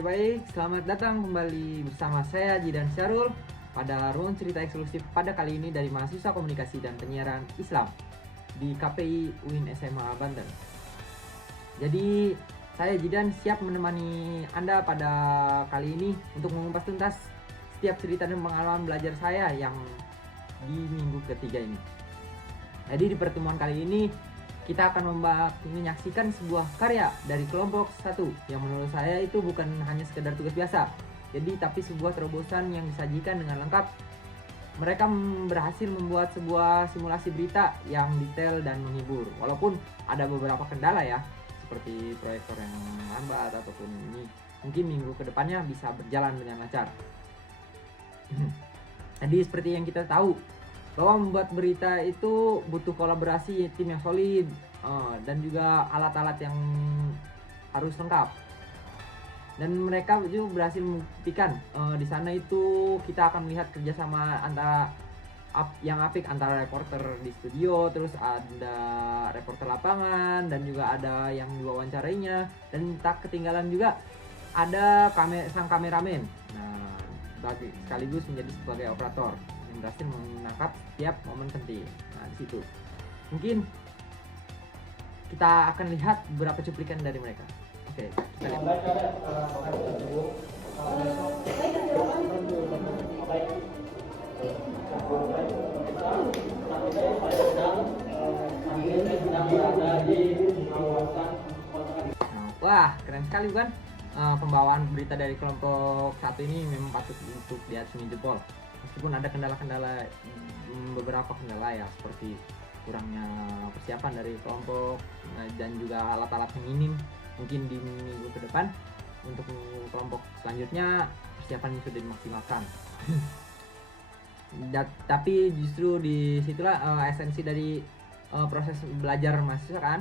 Oke baik, selamat datang kembali bersama saya Jidan Syarul pada ruang cerita eksklusif pada kali ini dari mahasiswa komunikasi dan penyiaran Islam di KPI UIN SMA Banten. Jadi saya Jidan siap menemani Anda pada kali ini untuk mengupas tuntas setiap cerita dan pengalaman belajar saya yang di minggu ketiga ini. Jadi di pertemuan kali ini kita akan menyaksikan sebuah karya dari kelompok 1 yang menurut saya itu bukan hanya sekedar tugas biasa. Jadi tapi sebuah terobosan yang disajikan dengan lengkap. Mereka berhasil membuat sebuah simulasi berita yang detail dan menghibur. Walaupun ada beberapa kendala ya, seperti proyektor yang lambat ataupun ini mungkin minggu kedepannya bisa berjalan dengan lancar. Jadi seperti yang kita tahu bahwa membuat berita itu butuh kolaborasi tim yang solid dan juga alat-alat yang harus lengkap. Dan mereka juga berhasil membuktikan di sana itu kita akan melihat kerjasama antara yang apik antara reporter di studio, terus ada reporter lapangan dan juga ada yang diwawancarainya, dan tak ketinggalan juga ada sang kameramen. Nah, sekaligus menjadi sebagai operator yang berhasil menangkap setiap momen penting. Nah, di situ mungkin kita akan lihat beberapa cuplikan dari mereka. Oke, kita lihat. Wah, keren sekali bukan? Pembawaan berita dari kelompok 1 ini memang patut untuk diacungi jempol. Meskipun ada kendala-kendala, beberapa kendala ya, seperti kurangnya persiapan dari kelompok dan juga alat-alat yang minim. Mungkin di minggu ke depan untuk kelompok selanjutnya persiapannya sudah dimaksimalkan. Tapi justru disitulah esensi dari proses belajar mahasiswa kan.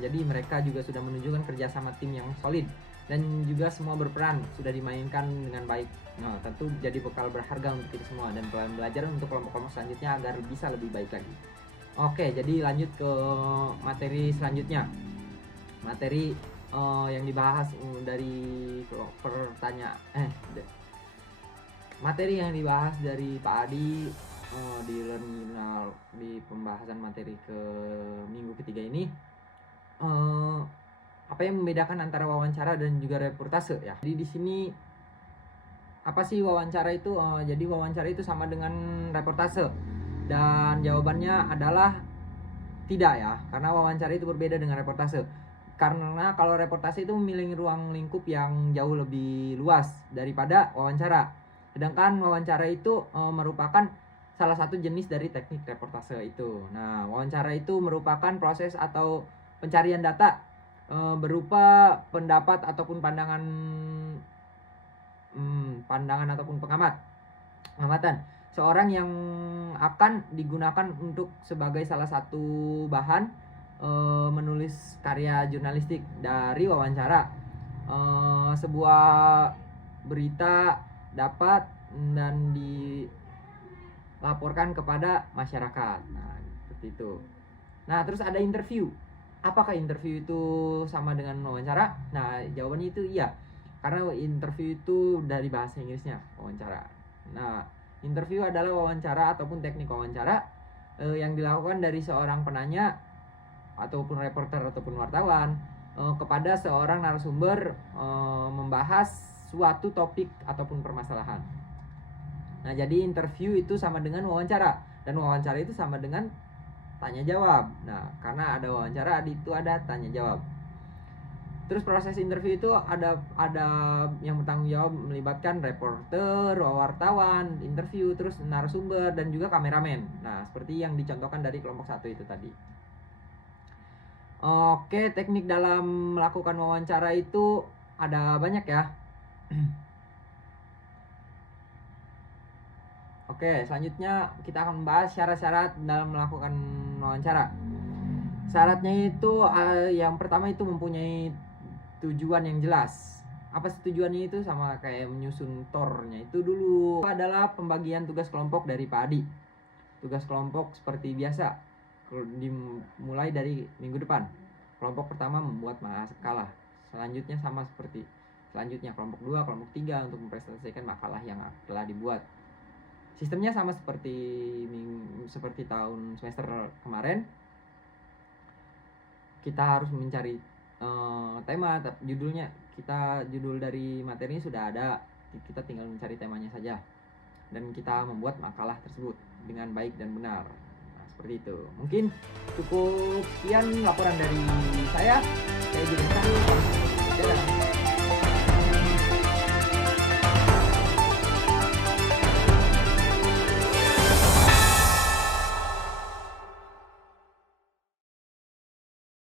Jadi mereka juga sudah menunjukkan kerjasama tim yang solid dan juga semua berperan sudah dimainkan dengan baik. Nah, tentu jadi bekal berharga untuk kita semua dan belajar untuk kelompok-kelompok selanjutnya agar bisa lebih baik lagi. Oke, jadi lanjut ke materi selanjutnya. Materi yang dibahas dari materi yang dibahas dari Pak Adi di learning di pembahasan materi ke minggu ketiga ini, apa yang membedakan antara wawancara dan juga reportase ya. Jadi di sini apa sih wawancara itu? Jadi wawancara itu sama dengan reportase, dan jawabannya adalah tidak ya, karena wawancara itu berbeda dengan reportase. Karena kalau reportase itu memiliki ruang lingkup yang jauh lebih luas daripada wawancara. Sedangkan wawancara itu merupakan salah satu jenis dari teknik reportase itu. Nah, wawancara itu merupakan proses atau pencarian data berupa pendapat ataupun pandangan ataupun pengamatan seorang yang akan digunakan untuk sebagai salah satu bahan menulis karya jurnalistik. Dari wawancara sebuah berita dapat dan dilaporkan kepada masyarakat. Nah, seperti itu. Nah, terus ada interview. Apakah interview itu sama dengan wawancara? Nah, jawabannya itu iya. Karena interview itu dari bahasa Inggrisnya wawancara. Nah, interview adalah wawancara ataupun teknik wawancara yang dilakukan dari seorang penanya ataupun reporter ataupun wartawan kepada seorang narasumber membahas suatu topik ataupun permasalahan. Nah, jadi interview itu sama dengan wawancara, dan wawancara itu sama dengan tanya jawab. Nah, karena ada wawancara itu ada tanya jawab. Terus proses interview itu ada yang bertanggung jawab melibatkan reporter, wartawan, interview, terus narasumber dan juga kameramen. Nah, seperti yang dicontohkan dari kelompok 1 itu tadi. Oke, teknik dalam melakukan wawancara itu ada banyak ya. Oke, selanjutnya kita akan membahas syarat-syarat dalam melakukan wawancara. Syaratnya itu yang pertama itu mempunyai tujuan yang jelas. Apa sih tujuannya itu? Sama kayak menyusun tornya itu dulu. Adalah pembagian tugas kelompok dari Pak Adi. Tugas kelompok seperti biasa dimulai dari minggu depan. Kelompok pertama membuat makalah. Selanjutnya sama seperti selanjutnya kelompok 2, kelompok 3 untuk mempresentasikan makalah yang telah dibuat. Sistemnya sama seperti tahun semester kemarin. Kita harus mencari tema, judul dari materinya sudah ada, kita tinggal mencari temanya saja dan kita membuat makalah tersebut dengan baik dan benar. Nah, seperti itu. Mungkin cukup sekian laporan dari saya juga.